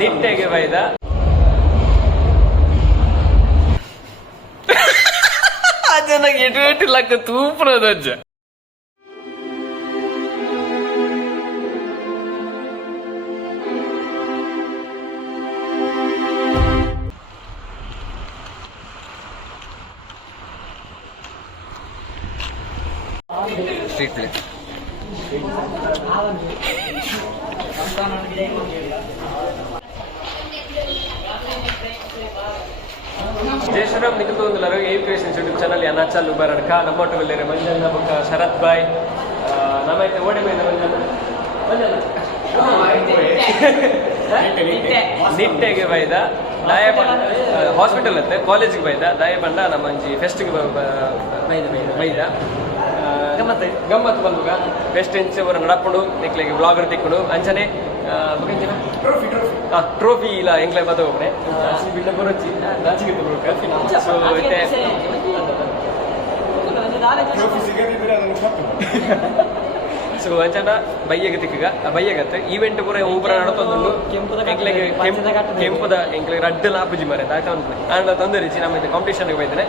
ನಿಟ್ಟೆಗೆ ಬೈದ ನನಗೆ ಎటు ಲಕ್ಕ ತೂಪುನದಜ್ಜ ಸ್ಟ್ರೀಟ್ ಪ್ಲೇಸ್ ಜೈ ಶ್ರೀರಾಮ್ ನಿಖಿಲ್ ಒಂದಲ್ಲರು ಎ ಕ್ರಿಯೇಷನ್ಸ್ ಯೂಟ್ಯೂಬ್ ಚಾನಲ್ ಅನಾಚಾಲ್ ಉಬಾರಡ್ಕ ನಮ್ಮೊಟ್ಟು వెళ్ళారు ಮಂಜಣ್ಣ ಬುಕ್ಕ ಶರತ್ ಬಾಯ್ ನಮ್ಮೈತೆ ಓಡಿ ಬೈದ ಮಂಜಣ್ಣ ನಿಟ್ಟೆಗೆ ಬೈದ ದಾಯ ಹಾಸ್ಪಿಟಲ್ ಅತ್ತೆ ಕಾಲೇಜಿಗೆ ಬೈದ ದಾಯ ಬಂಡ ನಮ್ಮ ಅಂಜಿ ಫೆಸ್ಟ್ಗೆ ಬೈದ ಗಮ್ಮತ್ತು ಬಂದುಗ ಬೆಸ್ಟ್ ಇಂಚ್ ಅವರ ನಡಪುಡು ನಿಕ್ಲೆಗೆ ಬ್ಲಾಗರ್ ತಿಕ್ಕುಡು ಅಂಚನೆ ಟ್ರೋಫಿ ಇಲ್ಲ ಎಂಗ್ಲೆ ಬದ ಒಬ್ಬನೇ ಬಿಟ್ಟ ಬರೋಚಿ ನಾಚಿಗೆ ಸೊ ಸೊ ಅಂಚನ ಬಯ್ಯಗೆ ತಿಕ್ಕಗ ಬಯ್ಯಗತ್ತೆ ಈವೆಂಟ್ ಪೂರ ಊಪರ ನಡತೊಂದು ಕೆಂಪುದ ಎಂಕ್ಲೆಗೆ ಅಡ್ಡಲ ಆಪುಜಿ ಮಾರೆ ಆಯ್ತಾ ಒಂದು ನಾನು ತೊಂದರಿಸಿ ನಮ್ಮ ಇದು ಕಾಂಪಿಟೇಷನ್ಗೆ ಬೈದೇನೆ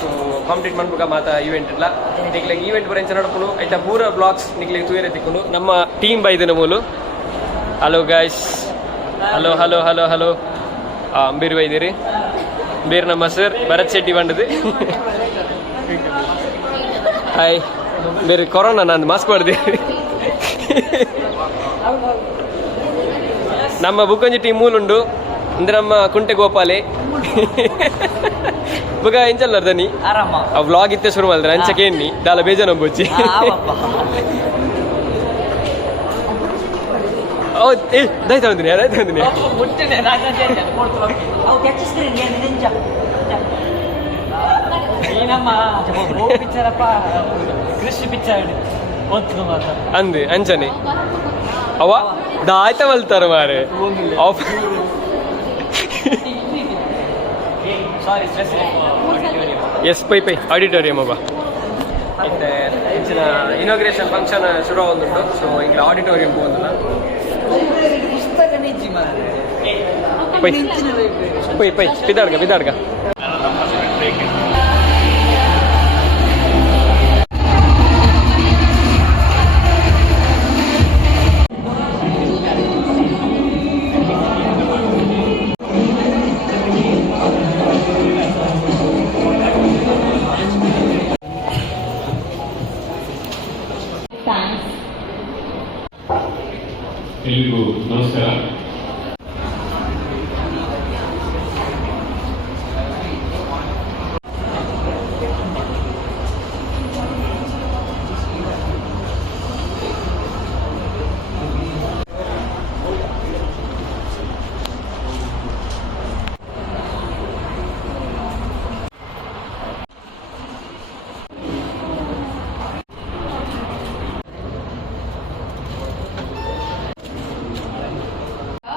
ಸೊ ಕಾಂಪಿಟೇಟ್ ಮಾಡ್ಬೇಕ ಮಾತಾ ಈವೆಂಟ್ ಇಲ್ಲ ನಿಕ್ಲೆಗೆ ಈವೆಂಟ್ ಪೂರ ಎಂಚ ನಡ್ಕೊಂಡು ಆಯ್ತಾ ಪೂರ ಬ್ಲಾಗ್ಸ್ ನಿಕ್ಲೆಗೆ ತೂಯರೆ ತಿಕ್ಕೊಂಡು ನಮ್ಮ ಟೀಮ್ ಬೈದಿನ ಮೂಲು hello guys hello hello hello hello ಅಂಬೀರ್ ಬೈದಿರಿ ಬೇರೆ ನಮ್ಮ ಸರ್ ಭರತ್ ಶೆಟ್ಟಿ ಬಂಡದು ಹಾಯ್ ಬೇರೆ ಕೊರೋನಾ ನಾನು ಮಾಸ್ಕ್ ಮಾಡಿದೆ ನಮ್ಮ ಬುಕ್ಕಂಜಿ ಟೀಮ್ ಮೂಲುಂಡು ಅಂದ್ರೆ ನಮ್ಮ ಕುಂಟೆ ಗೋಪಾಲೆ ಬುಗ ಎಂಚಲ್ಲ ದನಿ ಆ ವ್ಲಾಗ್ ಇತ್ತೆ ಶುರು ಮಾಡಿದ್ರೆ ಅಂಚಕ್ಕೆ ಎಣ್ಣಿ ದಾಲ ಬೇಜಾನ ಬೊಚ್ಚಿ ದಯತಾ ಬಂದಿನಿ ದಯತಾ ಬಂದಿನಿ ಅಂದೆ ಅಂಚನೆ ಅವ ದಾಯ್ತ ಬಲ್ತಾರ ಮಾರೆ ಎಸ್ ಪೈ ಪೈ ಆಡಿಟೋರಿಯಂ ಅವ ಮತ್ತೆ ಹೆಚ್ಚಿನ ಇನಾಗ್ರೇಷನ್ ಫಂಕ್ಷನ್ ಶುರು ಆಗುಂಟು ಸೊ ಈಗ ಆಡಿಟೋರಿಯಂ ಹೋಗುದಿಲ್ಲ ಪೈ ಪೈ ಪೈ ಬಿದಾಡ್ಗ ಬಿದಾಡ್ಗ ಎಲ್ರಿಗೂ ನಮಸ್ಕಾರ.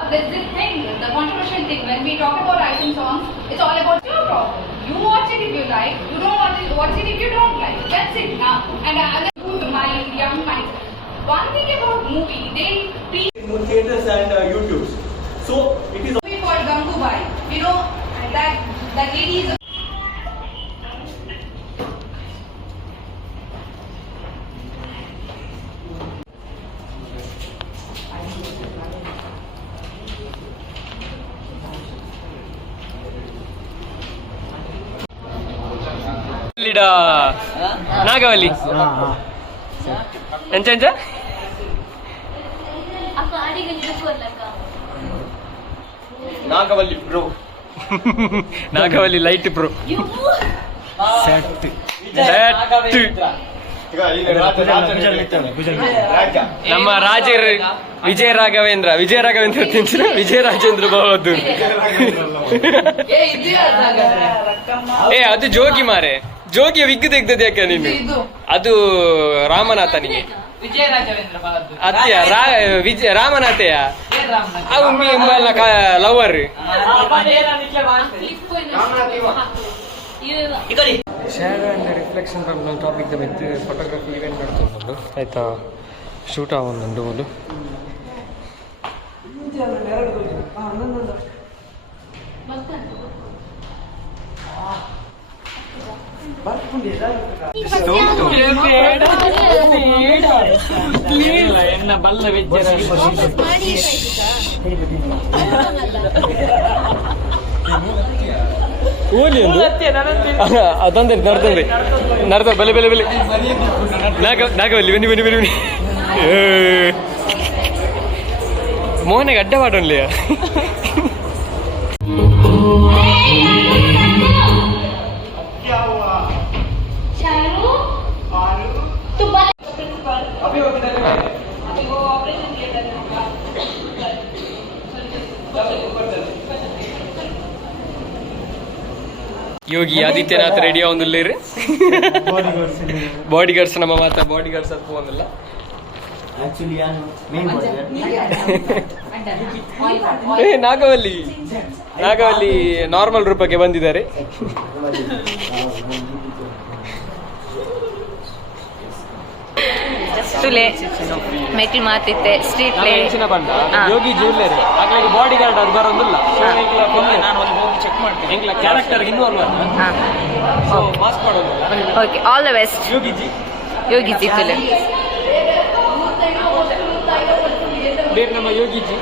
There's this thing, the controversial thing, when we talk about item songs, it's all about your problem. You watch it if you like, you don't watch it if you don't like. That's it now. And I good mind, young minds. One thing about movie, they teach theaters and YouTubes. So it is movie called Gangubai. You know that lady is Nagavalli ಎಂಚ ಎಂಚ Nagavalli bro Nagavalli light bro set ನಮ್ಮ ವಿಜಯ ರಾಘವೇಂದ್ರ ತಿಂಚಿನ ವಿಜಯ ರಾಜೇಂದ್ರ ಬಹದ್ದೂರ್ ಅದು ಜೋಗಿ ಮಾರೆ ಜೋಗಿಯ ವಿಗ್ ತೆಗ್ದದ ಯಾಕೆ ನೀನು ಅದು ರಾಮನಾಥನಿಗೆ ಅತ್ತೆಯ ರಾಮನಾಥೆಯ lover shadow and reflection ಬಂದು ಟಾಪಿಕ್ ಮೆತ್ತು ಫೋಟೋಗ್ರಫಿ ಇವೆಂಟ್ ನಡ್ಕೊಂಡು ಆಯ್ತಾ ಶೂಟ್ ಆಗೊಂಡು ಎನ್ನ ಬಲ್ಲ ವೆಜ್ಜರ ಓಲಿ ಒಂದು ಅದಂದ್ರೆ ನಡ್ತಂದೆ ನಡ್ತ ಬೆಲೆ ಬೆಲೆ ಬೆಲೆ ನಾಗವಲ್ಲಿ ಬನ್ನಿ ಬನ್ನಿ ಬನ್ನಿ ಬನ್ನಿ ಮೋಹನಿಗೆ ಅಡ್ಡ ಮಾಡೋನ್ಲಿಯ ಯೋಗಿ ಆದಿತ್ಯನಾಥ್ ರೆಡಿ ಆವಂದಿಲ್ಲ ರೀ ಬಾಡಿ ಗಾರ್ಡ್ಸ್ ನಮ್ಮ ಮಾತ ಬಾಡಿ ಗಾರ್ಡ್ಸ್ ಅದು ಹೋಗಲ್ಲ ನಾಗವಲ್ಲಿ ನಾರ್ಮಲ್ ರೂಪಕ್ಕೆ ಬಂದಿದ್ದಾರೆ. ಮೇಕಲ್ ಮಾತಿತ್ತೆ ಸ್ಟ್ರೀಟ್ ಪ್ಲೇ ಬಂದ ಯೋಗಿ ಜ್ಯುವೆಲ್ಲರಿ ಹಾಗಾಗಿ ಬಾಡಿ ಗಾರ್ಡ್ ಅದು ಬರೋದಿಲ್ಲ. ನಾನು ಒಂದು ಹೋಗಿ ಚೆಕ್ ಮಾಡ್ತೀನಿ ಎಂಗ್ಲ ಕ್ಯಾರೆಕ್ಟರ್ ಇನ್ವಾಲ್ವ್ ಮಾಸ್ಕ್ ಮಾಡೋದಿಲ್ಲ. Okay, all the best Yogiji film. ನಮ್ಮ Yogiji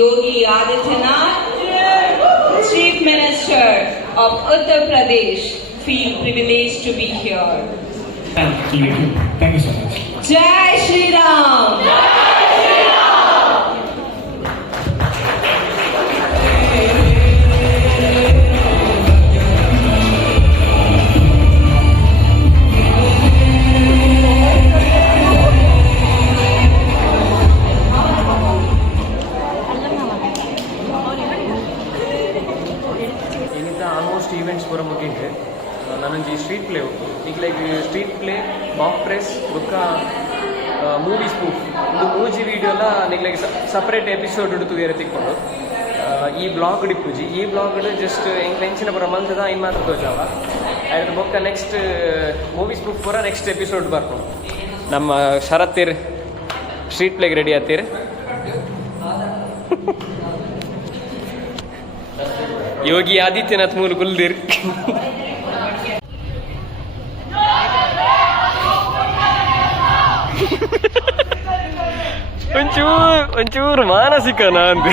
Yogi Adityanath, Chief Minister of Uttar Pradesh, feel privileged to be here. Thank you so much. Jai Shri Ram! Almost events ಪೂರ ಮುಗಿಂಡೆ ನನಗೆ ಸ್ಟ್ರೀಟ್ ಪ್ಲೇ ಉಂಟು ಈಗ like street play mock press ಬೊಕ್ಕ movie spoof ಇದು ಮೂಜಿ ವಿಡಿಯೋಲ ನಿಗ್ ಲೈಕ್ ಸಪ್ರೇಟ್ ಎಪಿಸೋಡ್ ಹಿಡಿದು ಬೇರೆ ತಿಕ್ಕೊಂಡು ಈ ಬ್ಲಾಗ್ ಡಿಪ್ಪುಜಿ ಈ ಬ್ಲಾಗ್ ಜಸ್ಟ್ ಹೆಂಗೆ ನೆಂಚಿನ ಪೂರ ಮಂತದ ಇನ್ನು ಮಾತ್ರ ತೋಜಾವ ಅದ್ರ ಬೊಕ್ಕ ನೆಕ್ಸ್ಟ್ ಮೂವಿ ಸ್ಪೂಫ್ ಪೂರ ನೆಕ್ಸ್ಟ್ ಎಪಿಸೋಡ್ ಬರ್ಕೊಂಡು ನಮ್ಮ ಶರತ್ತಿರ್ ಸ್ಟ್ರೀಟ್ ಪ್ಲೇಗೆ ರೆಡಿ ಆತೀರಿ. ಯೋಗಿ ಆದಿತ್ಯನಾಥ್ ಮೂಲ ಗುಲ್ದಿರ್ ಒಂಚೂರು ಮಾನಸಿಕನ ಅಂದ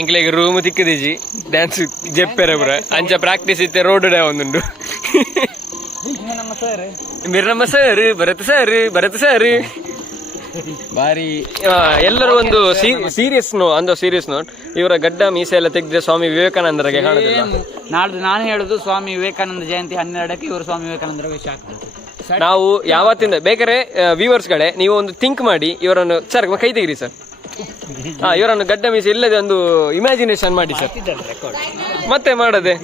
ಎಂಕ್ಲೆಗೆ ರೂಮ್ ತಿಕ್ಕದಿಜಿ ಡ್ಯಾನ್ಸ್ ಜೆಪ್ಪೆರ ಬರ ಅಂಚ ಪ್ರಾಕ್ಟೀಸ್ ಇತ್ತೆ ರೋಡ್ ಡೇ ಒಂದುಂಡು ನಮ್ಮ ಸರ್ ಭರತ್ ಸರ್ ಬಾರಿ ಎಲ್ಲರೂ ಒಂದು ಸೀರಿಯಸ್ ನೋಟ್ ಇವರ ಗಡ್ಡ ಮೀಸೆ ಎಲ್ಲ ತೆಗೆದ್ರೆ ಸ್ವಾಮಿ ವಿವೇಕಾನಂದರಿಗೆ ಕಾಣುದಿಲ್ಲ. ನಾಡ್ದು ನಾನು ಹೇಳುದು ಸ್ವಾಮಿ ವಿವೇಕಾನಂದ ಜಯಂತಿ 12ಕ್ಕೆ ಇವರು ಸ್ವಾಮಿ ವಿವೇಕಾನಂದರ ವೇಷ ಆಗ್ತದೆ. ನಾವು ಯಾವತ್ತಿಂದ ಬೇಕಾದ್ರೆ ವ್ಯೂವರ್ಸ್ಗಳೇ ನೀವು ಒಂದು ಥಿಂಕ್ ಮಾಡಿ ಇವರನ್ನು ಸರ್ ಕೈ ತೆಗಿರಿ ಸರ್. ಇವರನ್ನು ಗಡ್ಡ ಮೀಸೆ ಇಲ್ಲದೆ ಒಂದು ಇಮ್ಯಾಜಿನೇಷನ್ ಮಾಡಿ ಸರ್. ಮತ್ತೆ ಮಾಡದೆ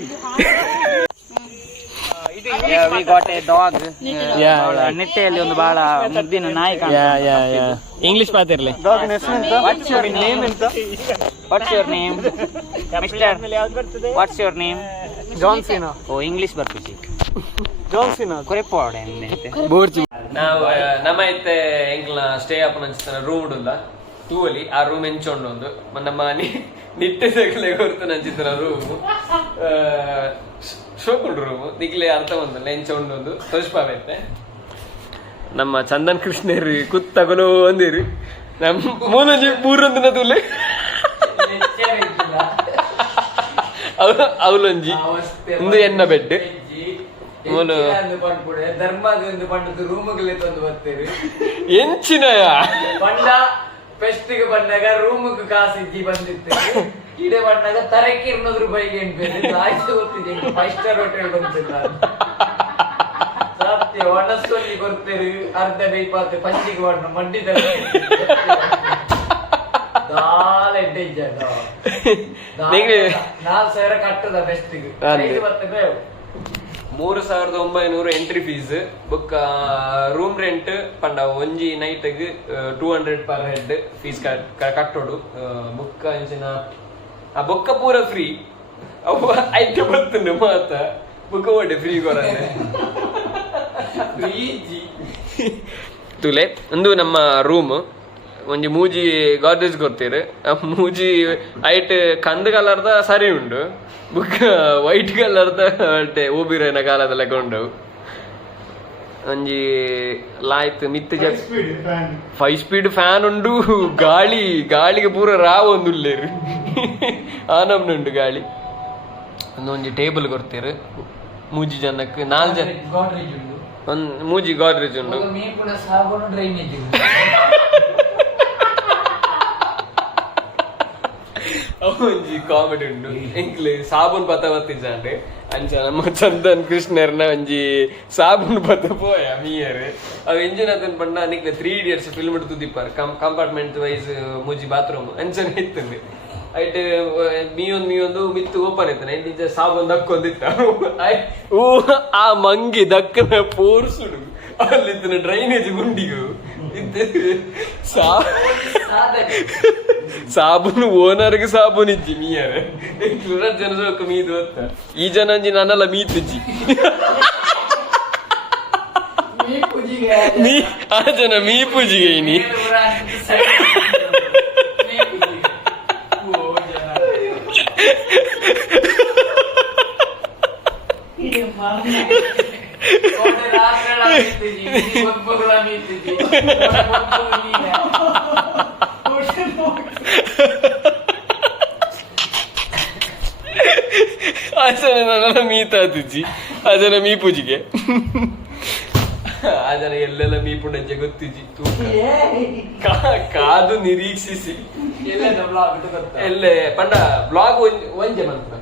we got a dog. ನಿಟ್ಟೆಯಲ್ಲಿ ಒಂದು ಬಹಳ ಮುದ್ದಿನ ನಾಯಿ ಇಂಗ್ಲಿಷ್ ಪಾತಿರ್ಲಿ. What's your name? Mister, what's your name? John Cena. ಓ ಇಂಗ್ಲಿಷ್ ಬರ್ತೀವಿ ಜಾನ್ಸಿನಾ ಕೊರೆಪೋಡೆ ಬೋರ್ಜಿ ನಾವು ನಮ್ಮ ಐತೆ ಎಂಕ್ಲ ಸ್ಟೇ ಅಪ್ ನಂಚಿನ ರೂಮ್ ಉಂಡ ತೂವಲಿ ಆ ರೂಮ್ ಎಂಚೊಂಡು ಒಂದು ನಮ್ಮ ನಿಟ್ಟೆ ಸಗಲೆ ಹೊರತು ನಂಚಿನ ರೂಮ್ ಶೋಕುಂಡು ರೂಮು ದಿಗ್ಲೆ ಅರ್ಥ ಬಂದಲ್ಲ ಎಂಚೊಂಡು ಒಂದು ತೋಷ್ಪಾವೈತೆ ನಮ್ಮ ಚಂದನ್ ಕೃಷ್ಣರಿ ಕುತ್ತಗಲು ಒಂದಿರಿ ನಮ್ಮ ಮೂಲಂಜಿ ಮೂರೊಂದಿನ ತೂಲೆ ಅವಲೊಂಜಿ ಒಂದು ಎನ್ನ ಬೆಡ್ ಮೂಲು ಧರ್ಮದ ಪಂಡದ ರೂಮ್ಗಳೇ ತಂದು ಬರ್ತೀರಿ ಎಂಚಿನಯ ಪಂಡ ಫೆಸ್ಟಿಗೆ ಬಂದಾಗ ರೂಮ್ಗೆ ಕಾಸು ಇಜ್ಜಿ ಬಂದಿತ್ತು ಇಡೆ ಬಂದಾಗ ತರಕ್ಕೆ 200 ರೂಪಾಯಿಗೆ ಆಯ್ತು ಗೊತ್ತಿದೆ 5 ಸ್ಟಾರ್ ಹೋಟೆಲ್ ಬಂದಿಲ್ಲ ಸತ್ಯ ಒಣಸ್ಕೊಂಡಿ ಕೊಡ್ತೀರಿ ಅರ್ಧ ಬೇಯ್ಪಾತೆ ಪಂಚಿಗೆ ಬಣ್ಣ ಮಂಡಿದ ದಾಲ ಎಡ್ಡೆ ಜಾಗ 4,000 ಕಟ್ಟದ ಫೆಸ್ಟಿಗೆ ಬರ್ತದೆ 3,900 ಎಂಟ್ರಿ ಫೀಸ್ ಬೊಕ್ಕ ರೂಮ್ ರೆಂಟ್ ಪಂಡ ಒಂಜಿ ನೈಟ್ 200 ಪರ್ ಹೆಡ್ ಫೀಸ್ ಕಟ್ಟೋಡು ಬೊಕ್ಕ ಅಂಚಿನ ಆ ಬೊಕ್ಕ ಪೂರ ಫ್ರೀ ಅವ ಐಟ ಬರ್ತುಂಡು ಮಾತ ಬೊಕ್ಕ ಓಡೆ ಫ್ರೀ ಕೊರನೆ ತುಲೆ ಒಂದು ನಮ್ಮ ರೂಮ್ ಒಂಜಿ ಮೂಜಿ ಗಾರ್ಡೇಜ್ ಕೊಡ್ತೀರಿ ಆ ಮೂಜಿ ಐಟ್ ಕಂದು ಕಲರ್ದ ಸರಿ ಉಂಡು ಬುಕ್ಕ ವೈಟ್ ಕಲರ್ದ ಓಬಿರೇನ ಕಾಲದ ಲೆಕ್ಕ ಉಂಡು ಒಂಜಿ ಲಾಯ್ತ್ ಮಿತ್ 5 ಸ್ಪೀಡ್ ಫ್ಯಾನ್ ಉಂಡು ಗಾಳಿಗೆ ಪೂರ ರಾವ್ ಒಂದು ಉಳ್ಳೇರು ಆನಮ್ನುಂಡು ಗಾಳಿ ಒಂದೊಂಜಿ ಟೇಬಲ್ ಕೊಡ್ತೀರಿ ಮೂಜಿ ಜನಕ್ಕೆ 4 ಜನ ಒಂದು ಮೂಜಿ ಗಾಡ್ರೇಜ್ ಉಂಡು ಒಂಜಿ ಕಾಮಿಡಿ ಉಂಡು ಎಂಕ್ಲೆ ಸಾಬೂನ್ ಪತ ಬತ್ತಿಜಾಂಡೆ ಅಂಚ ನಮ್ಮ ಚಂದನ್ ಕೃಷ್ಣರ್ನ ಒಂಜಿ ಸಾಬೂನ್ ಪತ ಪೋಯ ಮೀಯರ್ ಅವ್ ಎಂಜಿನ ಅದನ್ ಪಂಡ ನಿಕ್ಲೆ 3 Idiots ಫಿಲ್ಮ್ ತುದಿಪ್ಪಾರ ಕಂಪಾರ್ಟ್ಮೆಂಟ್ ವೈಸ್ ಮೂಜಿ ಬಾತ್ರೂಮ್ ಅಂಚನೆ ಇತ್ತಂದೆ ಐಟ್ ಮೀಯೊಂದು ಮಿತ್ತು ಓಪನ್ ಇತ್ತಾನೆ ನಿಜ ಸಾಬೂನ್ ದಕ್ಕೊಂದಿತ್ತ ಆ ಮಂಗಿ ದಕ್ಕನ ಪೋರ್ಸುಡು ಅಲ್ಲಿತ್ತಿನ ಡ್ರೈನೇಜ್ ಗುಂಡಿಗೂ ಸಾಬೂನು ಓನರ್ಗೆ ಸಾಬೂನ್ ಇಜ್ಜಿ ಮೀಯರೆ ಜನ ಸೋಕ ಮೀದು ಅಂತ ಈ ಜನ ಅಂಜಿ ನನ್ನಲ್ಲ ಮೀತಿಜ್ಜಿ ಆ ಜನ ಮೀ ಪೂಜಿಗೆ ನೀ ಆ ಜನ ನನ್ನೆಲ್ಲ ಮೀತಾತಿಜ್ಜಿ ಆ ಜನ ಮೀ ಪೂಜಿಗೆ ಆ ಜನ ಎಲ್ಲೆಲ್ಲ ಮೀ ಪುಂಡಜ್ಜೆ ಗೊತ್ತಿಜ್ಜಿ ಕಾದು ನಿರೀಕ್ಷಿಸಿ ಎಲ್ಲೇ ಪಂಡ ಬ್ಲಾಗ್ ಒಂಜೆ ಮಂತ್ರ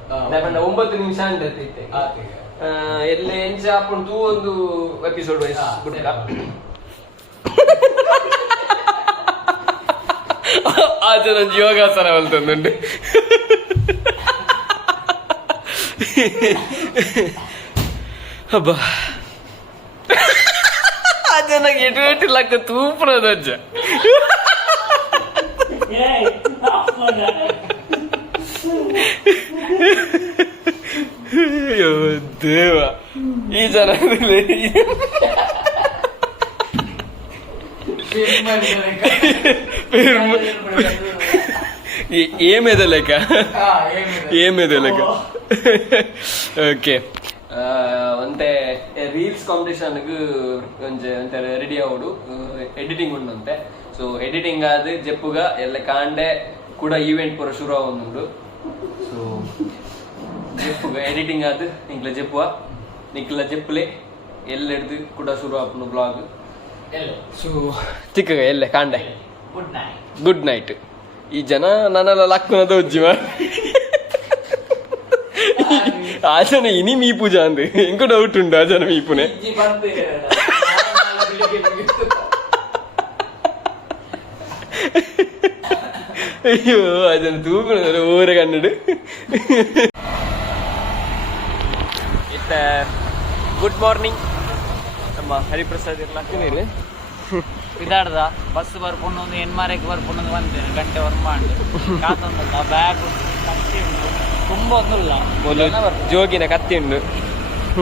ಪಂಡ 9 ನಿಮಿಷ ಅಂಡೈತೆ ಎಲ್ಲೇ ಎಂಚ ಹಾಕೊಂಡು ತೂ ಒಂದು ಎಪಿಸೋಡ್ ವೈಸ್ ಬಿಟ್ಟ ಆ ಜನ ಯೋಗಾಸನ ಬಲ್ತಂದುಂಡು ಹಬ್ಬ ಆ ಜನ ಎಟು ಲಕ್ಕ ತೂಪುನದಜ್ಜ ಅಯ್ಯೋ ದೇವ ಈ ಜನ ఏమేదో లెక్క ಓಕೆ ಒಂತೆ ರೀಲ್ಸ್ ಕಾಂಪಿಟೇಷನ್ಗೆ ಒಂತೆ ರೆಡಿ ಆವಡು ಎಡಿಟಿಂಗ್ ಉಂಟಂತೆ ಸೊ ಎಡಿಟಿಂಗ್ ಆದ್ ಜೆಪ್ಪುಗ ಎಲ್ಲ ಕಾಂಡೆ ಕೂಡ ಈವೆಂಟ್ ಪೂರ ಶುರು ಆವೊಂದುಂಡು ಸೊ ಜೆಪ್ಪುಗ ಎಡಿಟಿಂಗ್ ಆದ್ ನಿಂಕ್ಲ ಜೆಪ್ಪುವ ನಿಂಕ್ಲ ಜೆಪ್ಪುಲೆ ಎಲ್ಲೆಡ್ದು ಕೂಡ ಶುರು ಆಪುನು ಬ್ಲಾಗ್ ಸೊ ಚಿಕ್ಕಗ ಎಲ್ಲೆ ಕಾಂಡೆ ಗುಡ್ ನೈಟ್ ಈ ಜನ ನನ್ನೆಲ್ಲ ಲಕ್ಕುನದ ಉಜ್ಜಿಮ ಆ ಜನ ಇನಿ ಮೀ ಪೂಜಾ ಅಂದೆ ಇಂಕೋ ಡೌಟ್ ಉಂಟು ಆ ಜನ ಮೀಪುನೆ ಅಯ್ಯೋ ಆ ಜನ ತೂಪುನ ಊರ ಕನ್ನಡ ಇತ್ತ ಗುಡ್ ಮಾರ್ನಿಂಗ್ ನಮ್ಮ ಹರಿಪ್ರಸಾದ್ ಇರ್ಲಾಕಿನ ಇದಾಡ್ದ ಬಸ್ ಬರ್ಕೊಂಡು ಒಂದು ಹೆಣ್ಮಾರಕ್ಕೆ ಬರ್ಕೊಂಡು ಬಂದೆ ಗಂಟೆ ವರ್ಮಾಂಡು ಕಾತೊಂದಲ್ಲ ಬ್ಯಾಗ್ ಕತ್ತಿ ಉಂಟು ತುಂಬ ಒಂದಿಲ್ಲ ಜೋಗಿನ ಕತ್ತಿ ಉಂಡು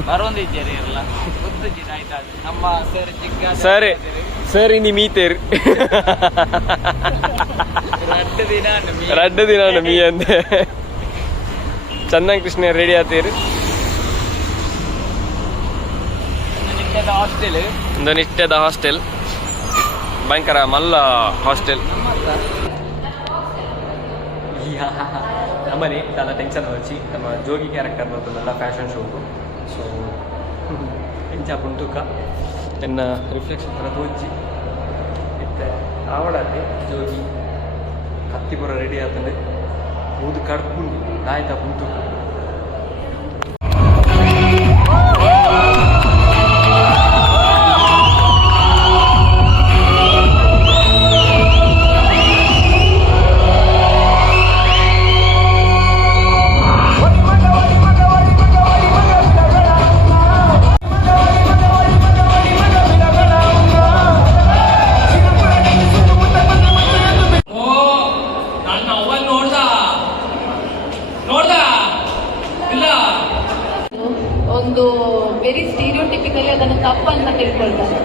ಬರೋಂದಿದ್ದೀರಿ ಎಲ್ಲ ಗೊತ್ತಿದ್ದೀರಿ ಆಯ್ತಾ ನಮ್ಮ ಸರ್ ಚಿಕ್ಕ ಸರಿ ನೀ ಮೀತೇರಿ ರಡ್ಡು ದಿನ ಮೀ ಅಂದೆ ಚಂದನ್ ಕೃಷ್ಣ ರೆಡಿ ಆತೀರಿ ಒಂದು ನಿತ್ಯದ ಹಾಸ್ಟೆಲ್ ಭಯಂಕರ ಮಲ್ಲ ಹಾಸ್ಟೆಲ್ ನಮ್ಮನೆ చాలా ಟೆನ್ಷನ್ వచ్చి ನಮ್ಮ ಜೋಗಿ ಕ್ಯಾರೆಕ್ಟರ್ ಬರ್ತದಲ್ಲ ಫ್ಯಾಷನ್ ಶೋಗು ಸೊ ಮಂಚ ಪುಂತುಕ ಎನ್ನ ರಿಫ್ಲೆಕ್ಷನ್ ಥರ ತೋಚಿ ಇತ್ತೆ ಆವಡಲ್ಲಿ ಜೋಗಿ ಕತ್ತಿಪುರ ರೆಡಿ ಆತಂಡೆ ಊದು ಕಡ್ಪುಂಡು ಆಯ್ತಾ ಪುಂತುಕ ಒಂದು ವೆರಿ ಸ್ಟೀರಿಯೋಟಿಪಿಕಲಿ ಅದನ್ನು ತಪ್ಪಂತ ತಿಳ್ಕೊಳ್ತಾರೆ.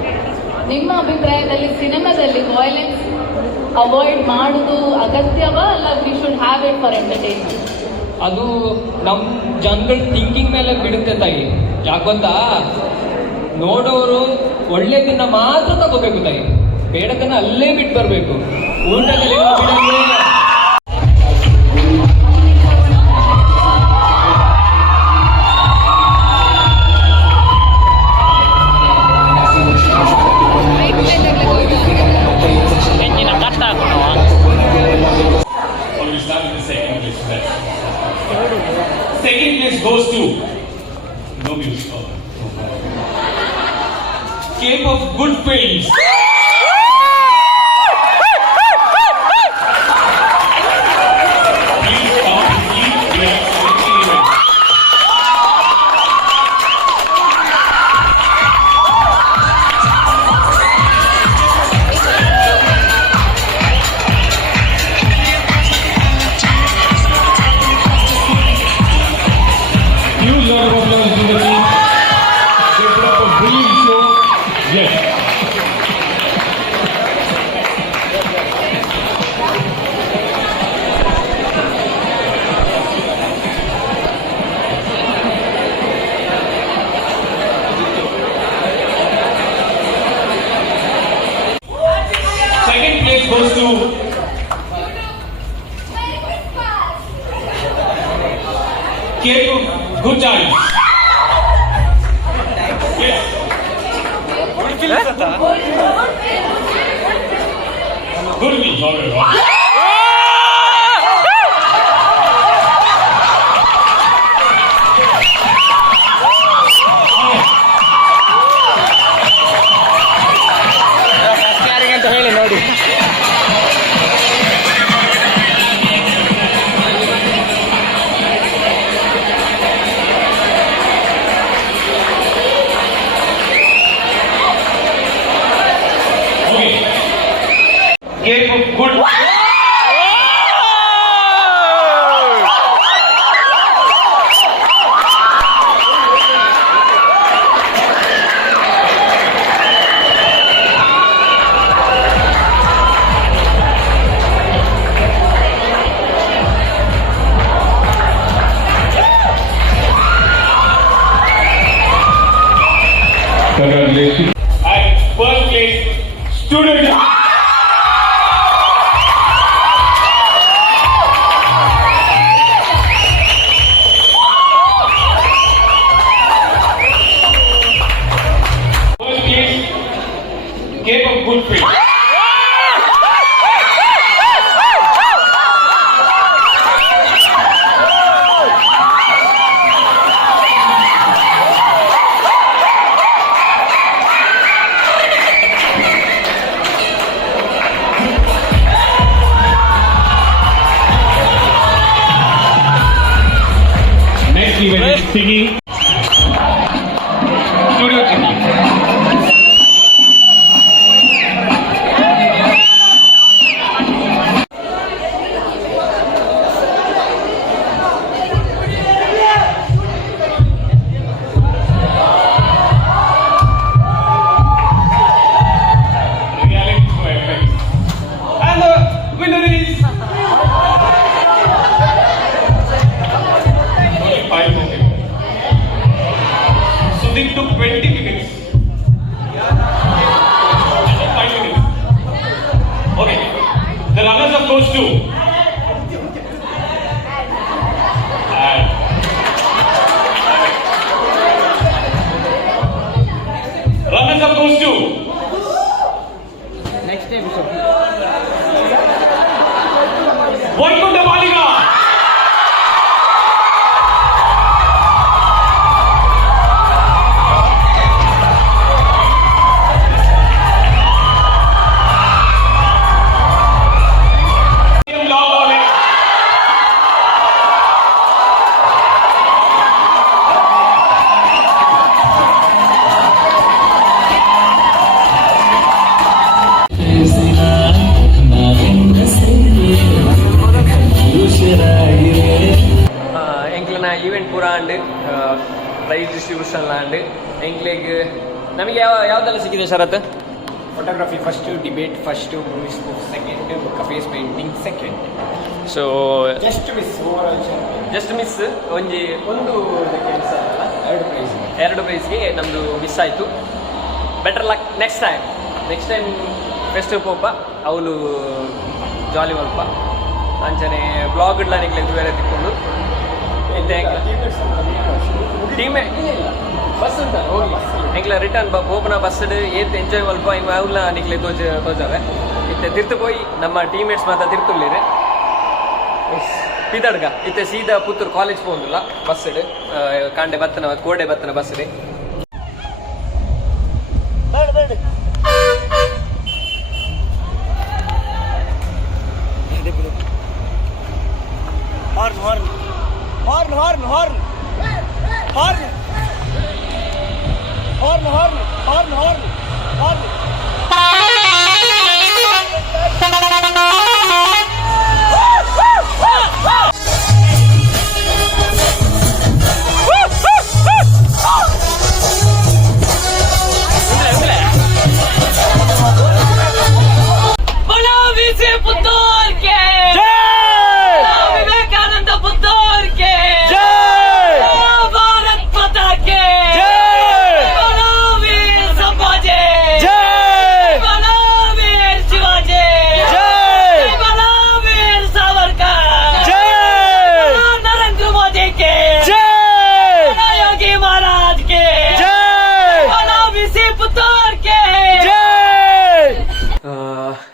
ನಿಮ್ಮ ಅಭಿಪ್ರಾಯದಲ್ಲಿ ಸಿನಿಮಾದಲ್ಲಿ ವಾಯ್ಲೆನ್ಸ್ ಅವಾಯ್ಡ್ ಮಾಡುವುದು ಅಗತ್ಯವಾ ಅಲ್ಲ we should have it for entertainment? ಅದು ನಮ್ಮ ಜನಗಳ ಥಿಂಕಿಂಗ್ ಮೇಲೆ ಬಿಡುತ್ತೆ ತಾಯಿ. ಯಾಕೆ ಗೊತ್ತಾ, ನೋಡೋರು ಒಳ್ಳೆದನ್ನ ಮಾತ್ರ ತಗೋಬೇಕು ತಾಯಿ, ಬೇಡದನ್ನ ಅಲ್ಲೇ ಬಿಟ್ಟು ಬರಬೇಕು. ಊಟದಲ್ಲಿ second place goes to no music. Cape of Good Films. Please come to see the selection event. Huge round of applause to the team. They put up a brilliant show. Yes. Second place goes to Cape of Good Times. Yes. Good means all right. ಯಾರಿಗಂತ ಹೇಳಿ ನೋಡಿ. Okay. Cape of Good. Congratulations. At first place, student. First place, Cape of Good Films. Next event is singing. Studio singing. Reality show effects. And the winner is only 5 seconds. Vaikunta Baliga ಎಂಕ್ಲನ event ಪೂರ and prize distribution and ಎಂಕ್ಲೆಗ್ ನಮಗೆ ಯಾವ್ದೆಲ್ಲ ಸಿಕ್ಕಿದೆ Sharath? Photography first, debate first, movies second, face painting second. So just miss ಒಂದು ಕೆಲಸ ಅಲ್ಲ, 2 price. 2 ಪ್ರೈಸ್ಗೆ ನಮ್ಮದು ಮಿಸ್ ಆಯಿತು. Better luck next time fest ಪೋಪ ಅವಳು ಜಾಲಿ ಮಲ್ಪ ಅಂಚನೆ ಬ್ಲಾಗ್ ಇಡ್ಲ ನಿಕ್ಲೆಗ್ ಬೇರೆ ತಿಕ್ಕೊಂಡು ಟೀಮೇ ಬಸ್ ಉಂಟ ಹೋಗಿ ಎಂಕ್ಲ ರಿಟರ್ನ್ ಪೋಪನ ಬಸ್ ಏತ್ ಎಂಜಾಯ್ ಮಲ್ಪ ಹಿಂಗೆ ಅವ್ಲ ನಿಕ್ಲೆ ತೋಜಾವೆ ಇತ್ತೆ ತಿರ್ತು ಪೋಯಿ ನಮ್ಮ ಟೀಮೇಟ್ಸ್ ಮಾತ್ರ ತಿರ್ತುಲ್ಲಿರಿ ಪಿದಡ್ಗ ಇತ್ತೆ ಸೀದಾ ಪುತ್ತೂರು ಕಾಲೇಜ್ ಪೋಂದಿಲ್ಲ ಬಸ್ ಕಾಂಡೆ ಬತ್ತನ ಕೋಡೆ ಬತ್ತನ ಬಸ್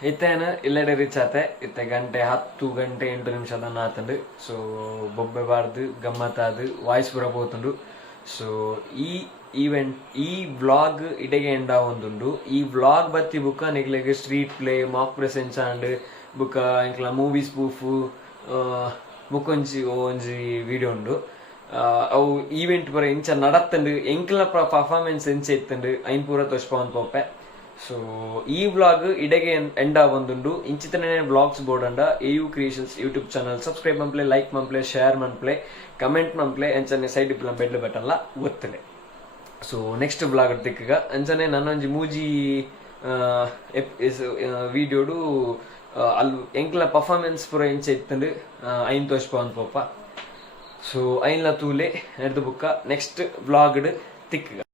ಇತ್ತೇನು ಇಲ್ಲೆಡೆ ರೀಚ್ ಆತೆ ಇತ್ತೆ ಗಂಟೆ 10 ಗಂಟೆ 8 ನಿಮಿಷದ ಆತಂಡು. ಸೊ ಬೊಬ್ಬೆ ಬಾರ್ದು ಗಮ್ಮತ್ತಾದು ವಾಯ್ಸ್ ಪೂರ పోతుండు. ಸೊ ಈ ವ್ಲಾಗ್ ಇಡೆಗೆ ಎಂಡ ಒಂದುಂಡು. ಈ ವ್ಲಾಗ್ ಬತ್ತಿ ಬುಕ್ಕ ನಿಗ್ಲೆಗೆ street play mock presence and ಬುಕ್ಕ ಇಂಕ್ಲ ಮೂವೀಸ್ ಪ್ರೂಫ್ ಬುಕ್ಕೊಂಜಿ ಒಂಜಿ ವಿಡಿಯೋ ಉಂಡು. ಅವು ಈವೆಂಟ್ ಪೂರ ಇಂಚ ನಡತ್ತಂಡು ಎಂಕ್ಲ ಪರ್ಫಾರ್ಮೆನ್ಸ್ ಎಂಚ ಇತ್ತಂಡು ಐನ್ ಪೂರ ತೋಷ್ಪವನ್ ಪೋಪೆ. ಸೊ ಈ ವ್ಲಾಗ್ ಇಡೆಗೆ ಎಂಡ ಒಂದುಂಡು. ಇಂಚಿತನೇ ವ್ಲಾಗ್ಸ್ ಬೋರ್ಡ್ ಅಂಡ AU creations YouTube channel subscribe ಮನ್ಪ್ಲೆ, ಲೈಕ್ ಮನ್ಪ್ಲೆ, ಶೇರ್ ಮನ್ಪ್ಲೆ, ಕಮೆಂಟ್ ಮನ್ಪ್ಲೆ ಎಂಚನೆ ಸೈಡ್ ಇಪ್ಪಲ ಬೆಡ್ಲು ಬಟನ್ಲ ಒತ್ತಲೆ. ಸೊ ನೆಕ್ಸ್ಟ್ ವ್ಲಾಗ್ ತಿಕ್ಕಗ ಅಂಚನೆ ನನ್ನೊಂಜಿ ಮೂಜಿ ವಿಡಿಯೋಡು ಅಲ್ಲಿ ಎಂಕ್ಲ ಪರ್ಫಾರ್ಮೆನ್ಸ್ ಪೂರ ಇಂಚ ಇತ್ತಂಡು ಐನ್ ತೋಷ್ಪವನ್ ಪೋಪ. ಸೊ ಐನ್ಲ ತೂಲೆ ಎಡ್ದು ಬುಕ್ಕ ನೆಕ್ಸ್ಟ್ ವ್ಲಾಗ್ ತಿಕ್ಕಗ.